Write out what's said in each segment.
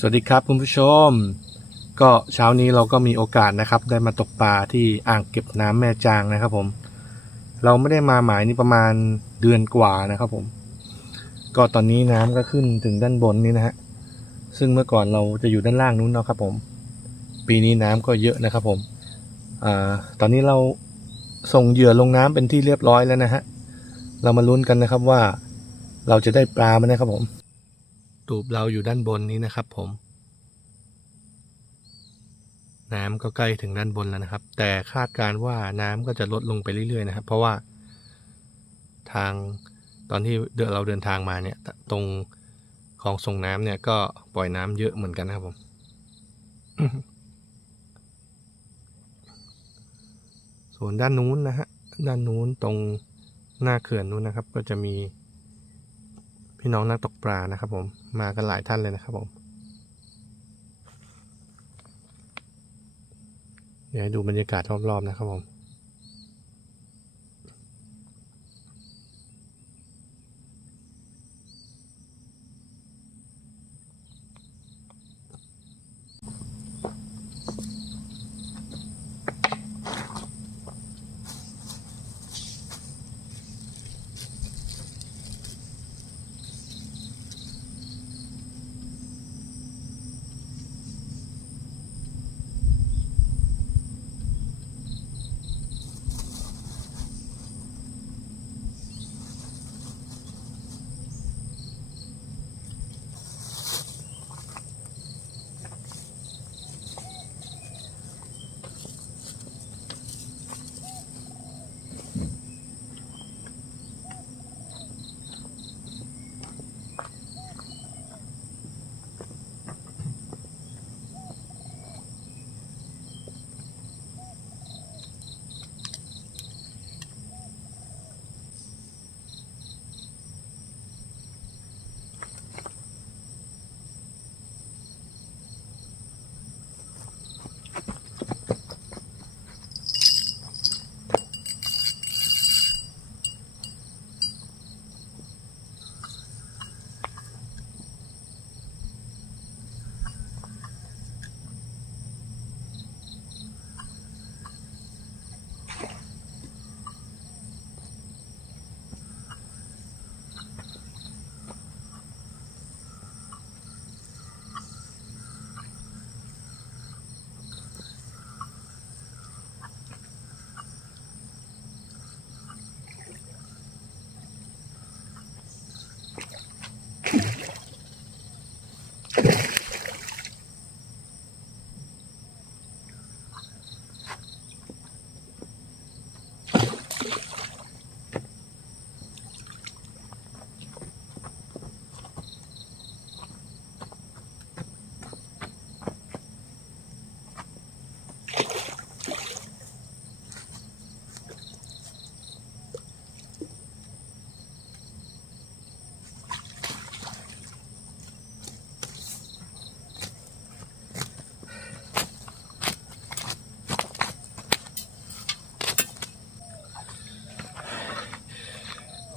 สวัสดีครับคุณผู้ชมก็เช้านี้เราก็มีโอกาสนะครับได้มาตกปลาที่อ่างเก็บน้ำแม่จางนะครับผมเราไม่ได้มาหมายนี่ประมาณเดือนกว่านะครับผมก็ตอนนี้น้ำก็ขึ้นถึงด้านบนนี้นะฮะซึ่งเมื่อก่อนเราจะอยู่ด้านล่างนู้นนะครับผมปีนี้น้ำก็เยอะนะครับผมตอนนี้เราส่งเหยื่อลงน้ำเป็นที่เรียบร้อยแล้วนะฮะเรามาลุ้นกันนะครับว่าเราจะได้ปลาไหมนะครับผมตูบเราอยู่ด้านบนนี้นะครับผมน้ำก็ใกล้ถึงด้านบนแล้วนะครับแต่คาดการว่าน้ำก็จะลดลงไปเรื่อยๆนะครับเพราะว่าทางตอนที่เราเดินทางมาเนี่ยตรงคลองส่งน้ำเนี่ยก็ปล่อยน้ำเยอะเหมือนกันนะครับผม ส่วนด้านนู้นนะฮะด้านนู้นตรงหน้าเขื่อนนู้นนะครับก็จะมีพี่น้องนักตกปลานะครับผมมากันหลายท่านเลยนะครับผมเดี๋ยวให้ดูบรรยากาศรอบๆนะครับผม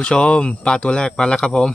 ผู้ชมปลาตัวแรกมาแล้วครับผม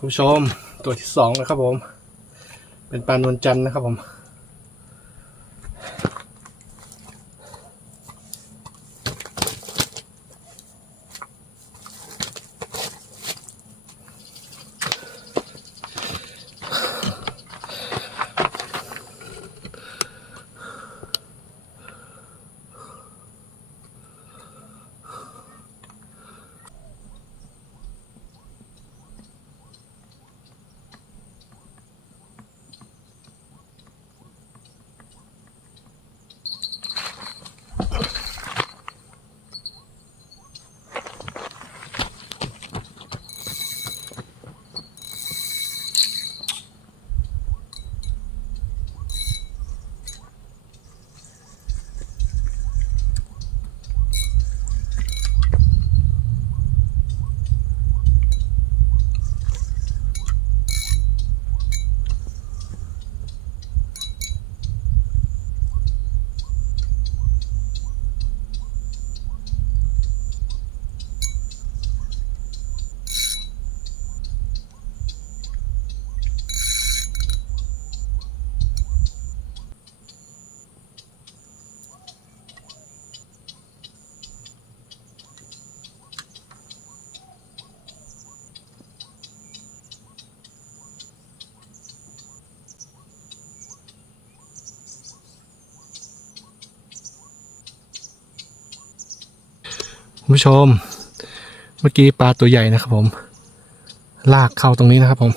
คุณผู้ชมตัวที่สองนะครับผมเป็นปลานวลจันทร์นะครับผมคุณผู้ชมเมื่อกี้ปลาตัวใหญ่นะครับผมลากเข้าตรงนี้นะครับผม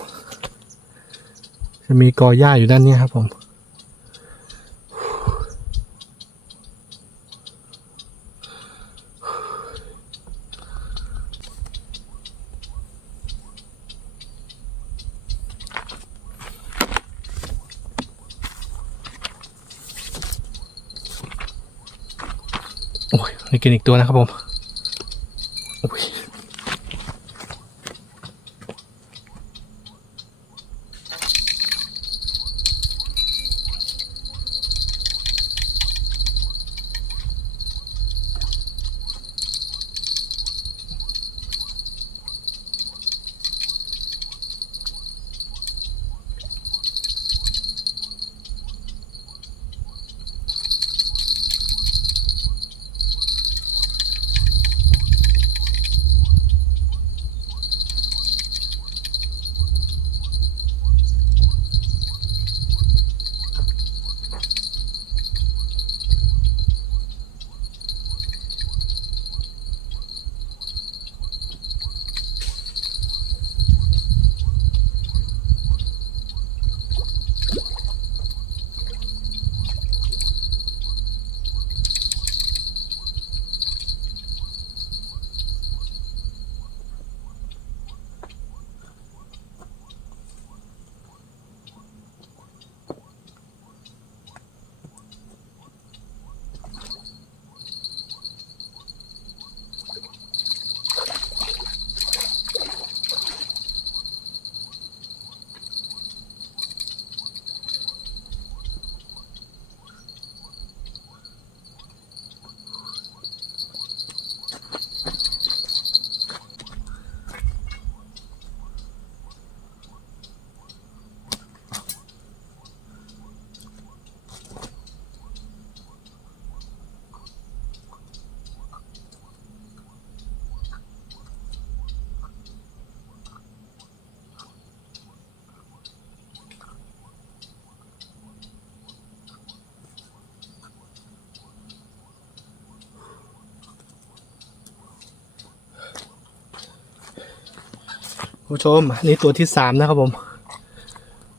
จะมีกอหญ้าอยู่ด้านนี้ครับผมโอ้ยนี่กินอีกตัวนะครับผมโอ้ยคุณผู้ชมนี่ตัวที่สามนะครับผม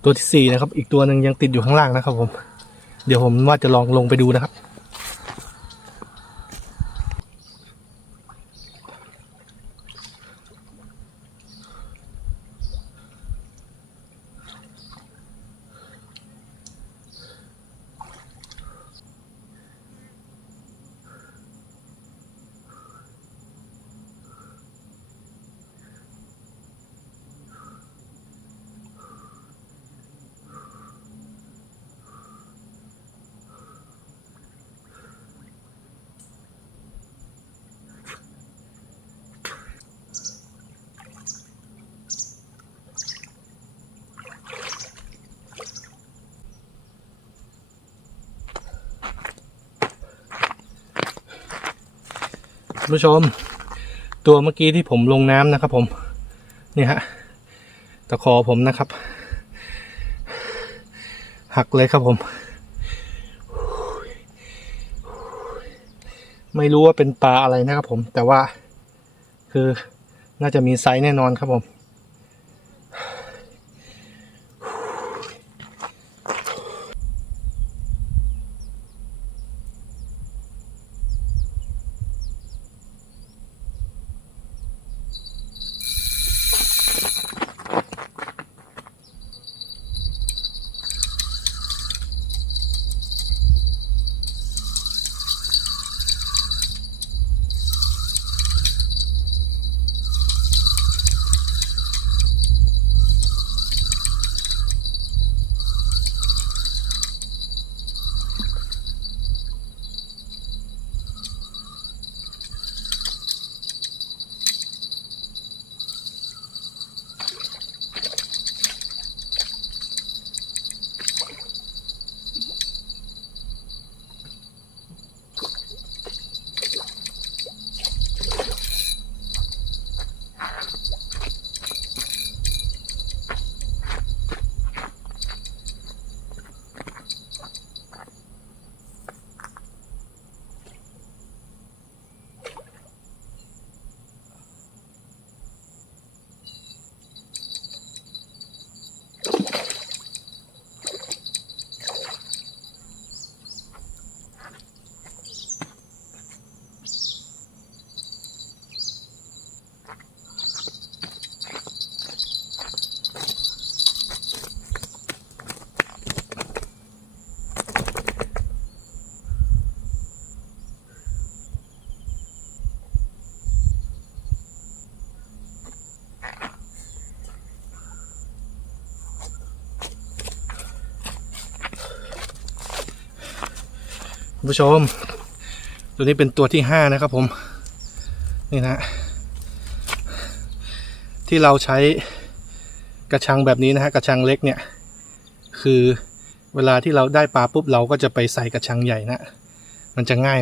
ตัวที่สี่นะครับอีกตัวหนึ่งยังติดอยู่ข้างล่างนะครับผมเดี๋ยวผมว่าจะลองลงไปดูนะครับ คุณผู้ชมตัวเมื่อกี้ที่ผมลงน้ำนะครับผมนี่ฮะตะขอผมนะครับหักเลยครับผมไม่รู้ว่าเป็นปลาอะไรนะครับผมแต่ว่าคือน่าจะมีไซส์แน่นอนครับผมคุณผู้ชมตัวนี้เป็นตัวที่5นะครับผมนี่นะที่เราใช้กระชังแบบนี้นะฮะกระชังเล็กเนี่ยคือเวลาที่เราได้ปลาปุ๊บเราก็จะไปใส่กระชังใหญ่นะมันจะง่าย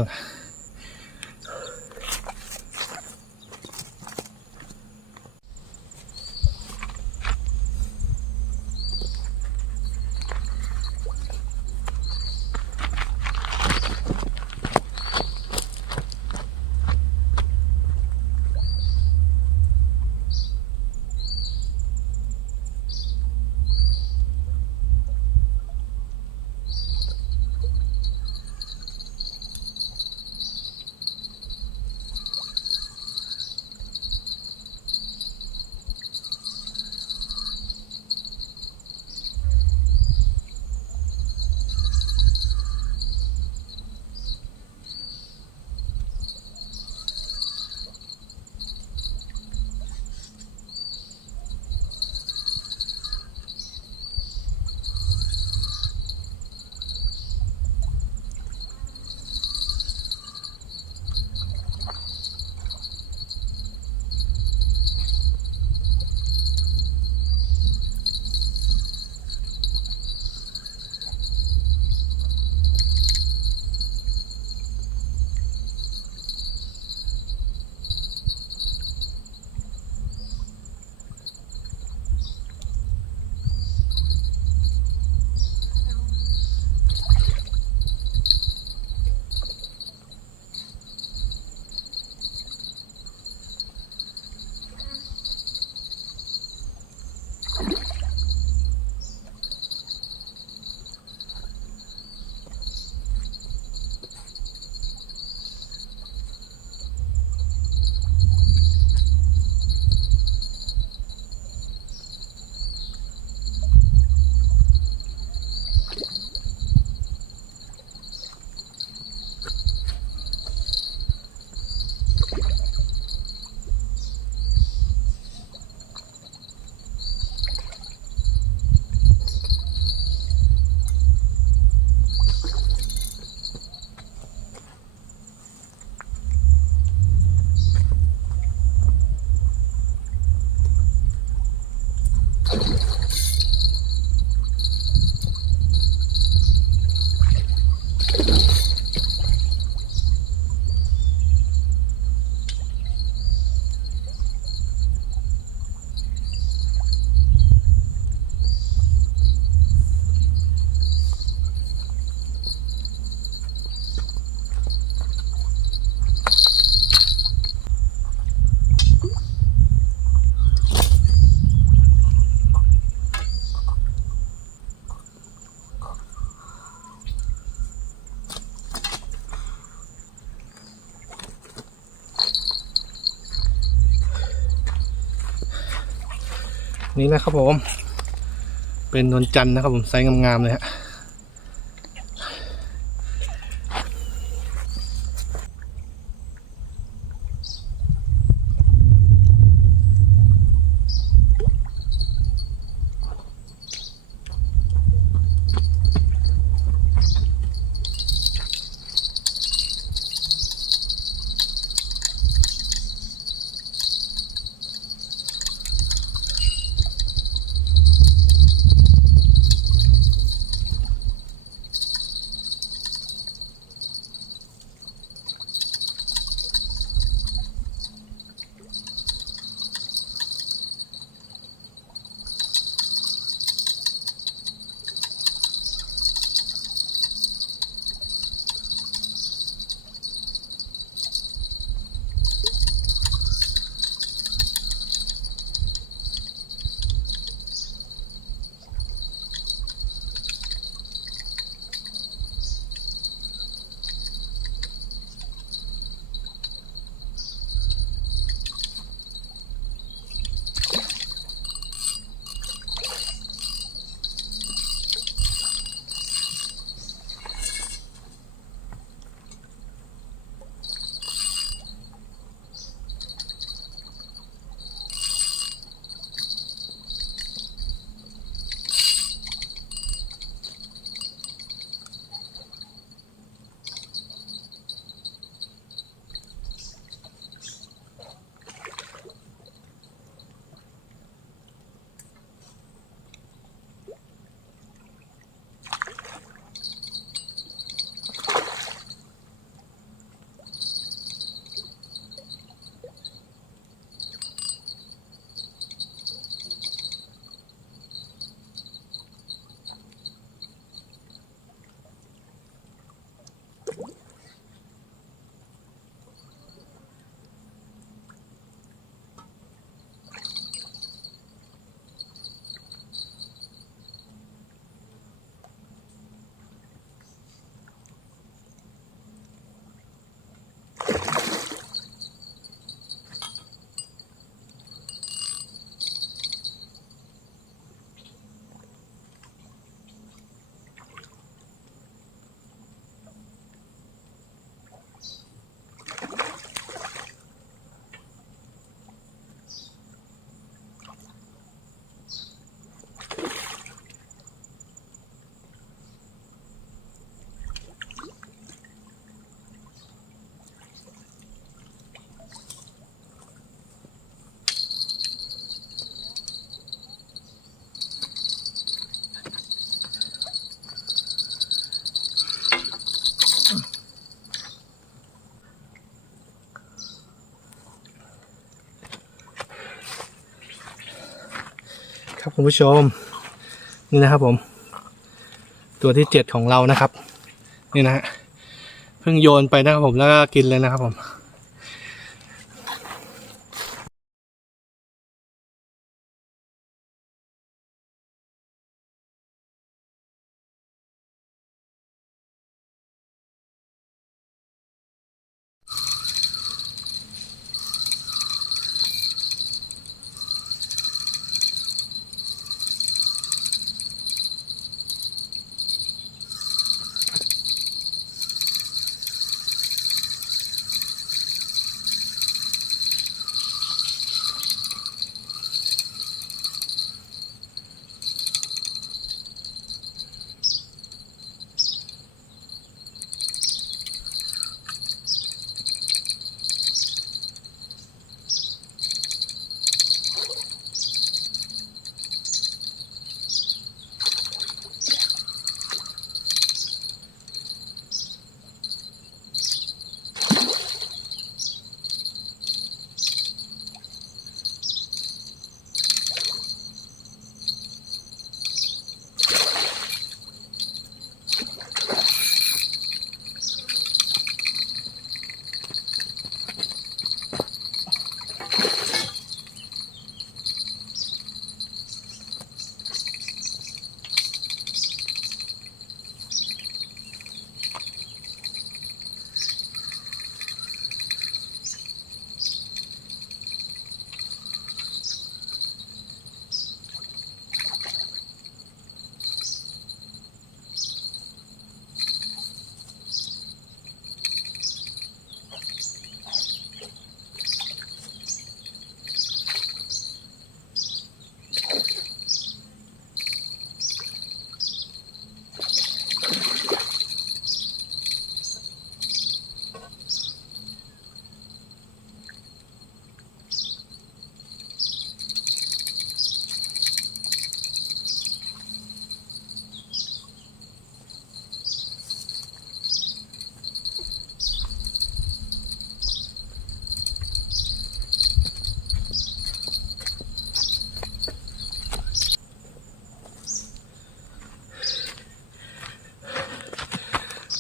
นี่นะครับผมเป็นนวลจันทร์นะครับผมไซส์งามๆเลยฮะครับคุณผู้ชมนี่นะครับผมตัวที่7ของเรานะครับนี่นะฮะเพิ่งโยนไปนะครับผมแล้วก็กินเลยนะครับผม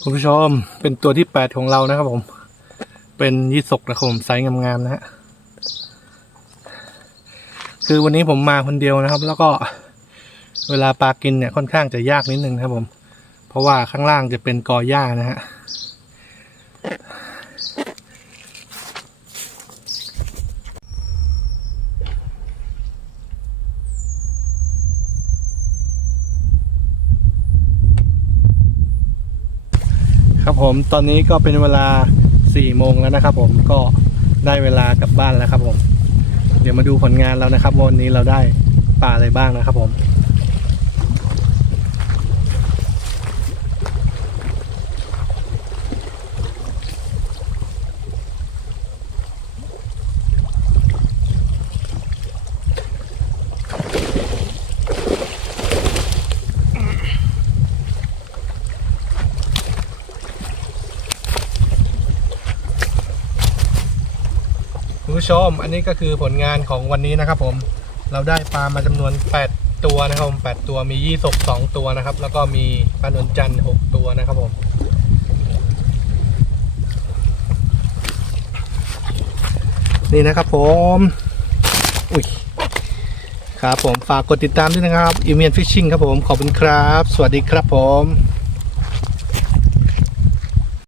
คุณผู้ชมเป็นตัวที่8ของเรานะครับผมเป็นยี่สกนะครับผมไซส์งามๆนะฮะคือวันนี้ผมมาคนเดียวนะครับ แล้วก็เวลาปลากินเนี่ยค่อนข้างจะยากนิดนึงนะครับผมเพราะว่าข้างล่างจะเป็นกอหญ้านะฮะครับผมตอนนี้ก็เป็นเวลา4 โมงแล้วนะครับผมก็ได้เวลากลับบ้านแล้วครับผมเดี๋ยวมาดูผลงานเรานะครับวันนี้เราได้ปลาอะไรบ้างนะครับผมคุณผู้ชมอันนี้ก็คือผลงานของวันนี้นะครับผมเราได้ปลามาจำนวน8ตัวนะครับผม8ตัวมียี่สก2ตัวนะครับแล้วก็มีปลาหนวลจันทร์6ตัวนะครับผมนี่นะครับผมอุ้ยครับผมฝากกดติดตามด้วยนะครับอีเมียนฟิชชิ่งครับผมขอบคุณครับสวัสดีครับผม